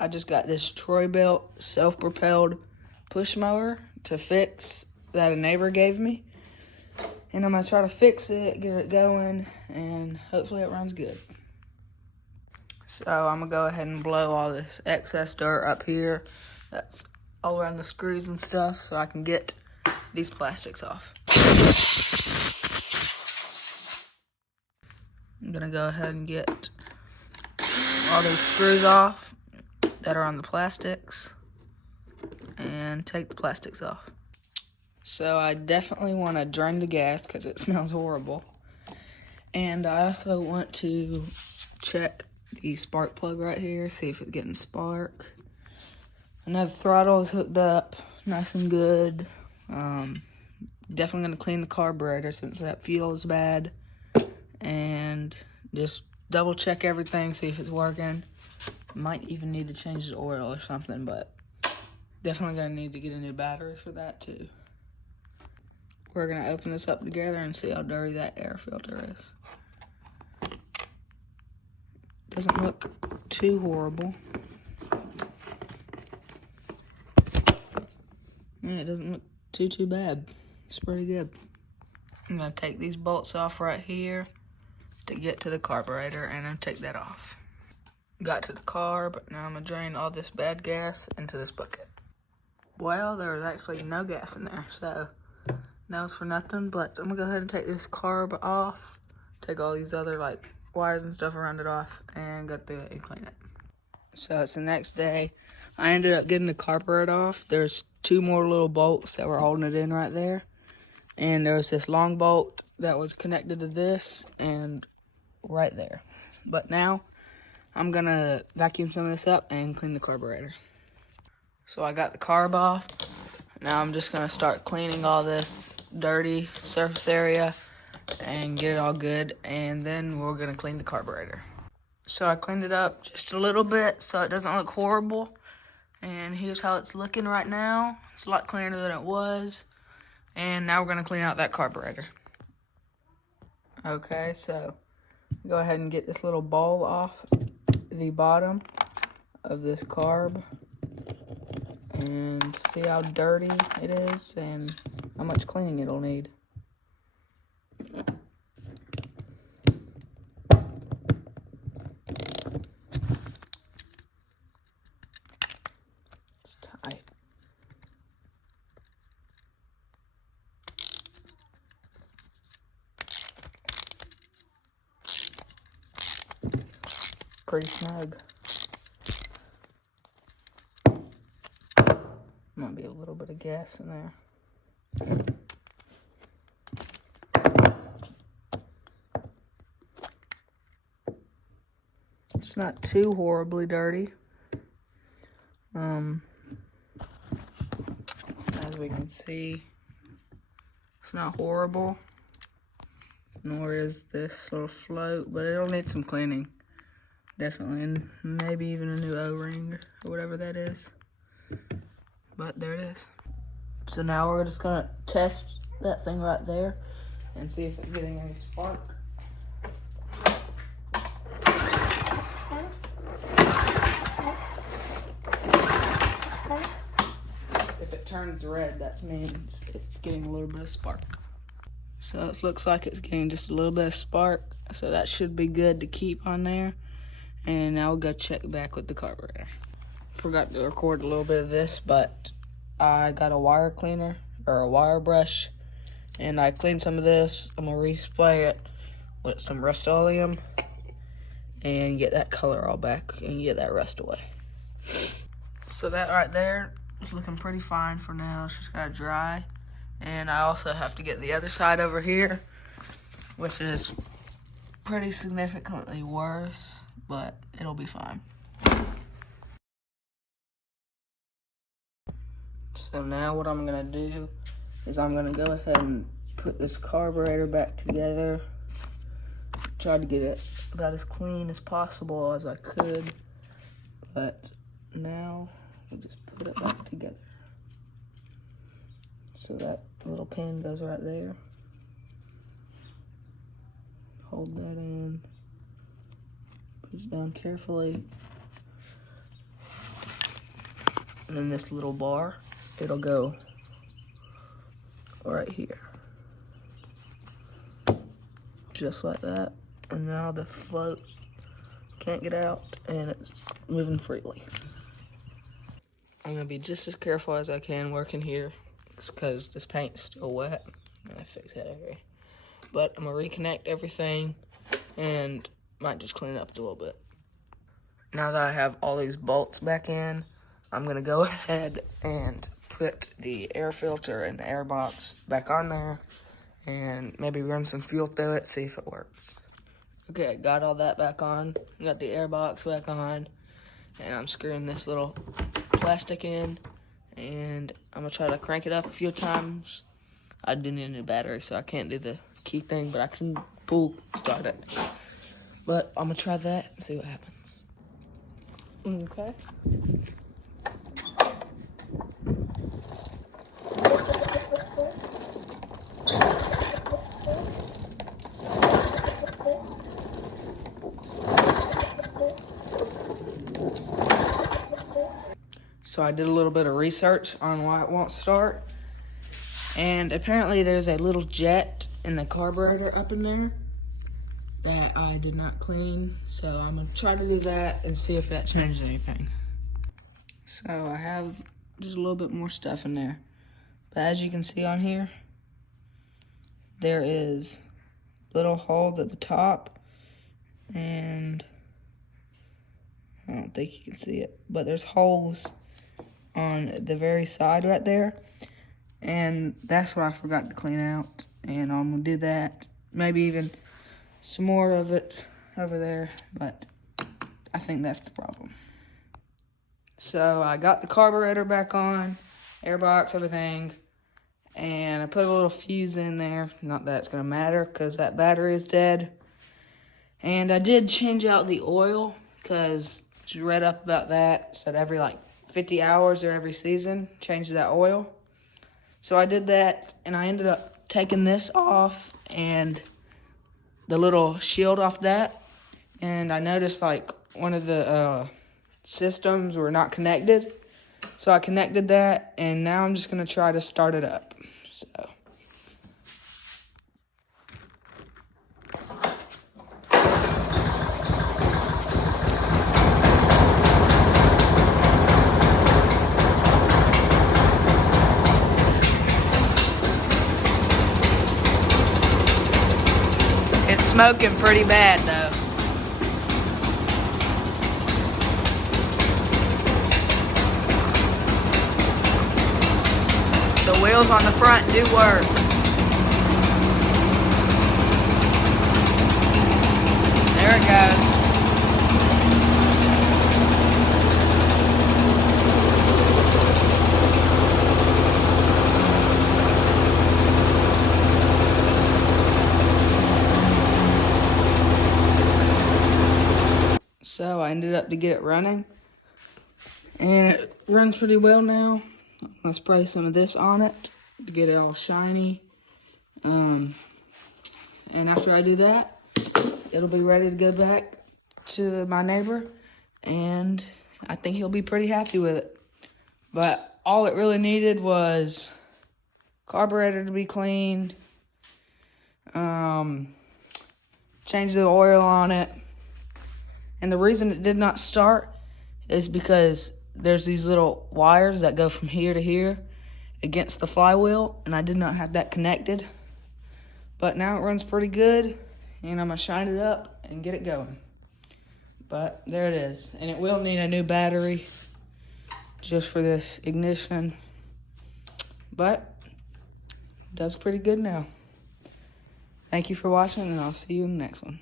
I just got this Troy-Bilt self-propelled push mower to fix that a neighbor gave me. And I'm gonna try to fix it, get it going, and hopefully it runs good. So I'm gonna go ahead and blow all this excess dirt up here that's all around the screws and stuff so I can get these plastics off. I'm gonna go ahead and get all these screws off that are on the plastics and take the plastics off. So I definitely want to drain the gas because it smells horrible. And I also want to check the spark plug right here, see if it's getting spark. I know the throttle is hooked up nice and good. Definitely going to clean the carburetor since that fuel is bad. And just double check everything, see if it's working. Might even need to change the oil or something, but definitely going to need to get a new battery for that too. We're going to open this up together and see how dirty that air filter is. Doesn't look too horrible. Yeah, it doesn't look too bad. It's pretty good. I'm going to take these bolts off right here to get to the carburetor, and I'll take that off. Got to the carb, now I'm going to drain all this bad gas into this bucket. Well, there was actually no gas in there, so that was for nothing, but I'm going to go ahead and take this carb off, take all these other like wires and stuff around it off, and go through it and clean it. So it's the next day. I ended up getting the carburetor off. There's two more little bolts that were holding it in right there. And there was this long bolt that was connected to this and right there. But now I'm gonna vacuum some of this up and clean the carburetor. So I got the carb off. Now I'm just gonna start cleaning all this dirty surface area and get it all good, and then we're gonna clean the carburetor. So I cleaned it up just a little bit so it doesn't look horrible. And here's how it's looking right now. It's a lot cleaner than it was. And now we're gonna clean out that carburetor. Okay, so go ahead and get this little ball off the bottom of this carb and see how dirty it is and how much cleaning it'll need. It's tight. Pretty snug. Might be a little bit of gas in there. It's not too horribly dirty. As we can see, it's not horrible, nor is this little float, but it'll need some cleaning. Definitely, and maybe even a new O-ring or whatever that is. But there it is. So now we're just gonna test that thing right there and see if it's getting any spark. If it turns red, that means it's getting a little bit of spark. So it looks like it's getting just a little bit of spark, so that should be good to keep on there. And now we'll go check back with the carburetor. Forgot to record a little bit of this, but I got a wire cleaner, or a wire brush, and I cleaned some of this. I'm gonna respray it with some Rust-Oleum and get that color all back and get that rust away. So that right there is looking pretty fine for now. It's just gotta dry. And I also have to get the other side over here, which is pretty significantly worse, but it'll be fine. So now what I'm gonna do is I'm gonna go ahead and put this carburetor back together. Tried to get it about as clean as possible as I could, but now we'll just put it back together. So that little pin goes right there. Hold that in. Push it down carefully. and then this little bar, it'll go right here. Just like that. And now the float can't get out and it's moving freely. I'm gonna be just as careful as I can working here because this paint's still wet. I'm gonna fix that area. But I'm gonna reconnect everything and might just clean it up a little bit. Now that I have all these bolts back in, I'm gonna go ahead and put the air filter and the air box back on there and maybe run some fuel through it, see if it works. Okay, got all that back on. Got the air box back on, and I'm screwing this little plastic in, and I'm gonna try to crank it up a few times. I do need a new battery, so I can't do the key thing, but I can start it. But I'm gonna try that and see what happens. Okay. So I did a little bit of research on why it won't start. And apparently there's a little jet in the carburetor up in there that I did not clean. So I'm gonna try to do that and see if that changes anything. So I have just a little bit more stuff in there. But as you can see on here, there is little holes at the top, and I don't think you can see it, but there's holes on the very side right there, and that's what I forgot to clean out, and I'm gonna do that, maybe even some more of it over there, but I think that's the problem. So I got the carburetor back on, airbox, everything, and I put a little fuse in there. Not that it's gonna matter because that battery is dead. And I did change out the oil because I read up about that. It said every like 50 hours or every season, change that oil. So I did that, and I ended up taking this off and the little shield off that. And I noticed like one of the systems were not connected. So I connected that, and now I'm just gonna try to start it up. So. It's smoking pretty bad though. The wheels on the front do work. There it goes. So I ended up to get it running, and it runs pretty well now. I'm gonna spray some of this on it to get it all shiny. And after I do that, it'll be ready to go back to my neighbor, and I think he'll be pretty happy with it. But all it really needed was carburetor to be cleaned, change the oil on it. And the reason it did not start is because there's these little wires that go from here to here against the flywheel, and I did not have that connected. But now it runs pretty good, and I'm gonna shine it up and get it going. But there it is, and it will need a new battery just for this ignition, but it does pretty good now. Thank you for watching, and I'll see you in the next one.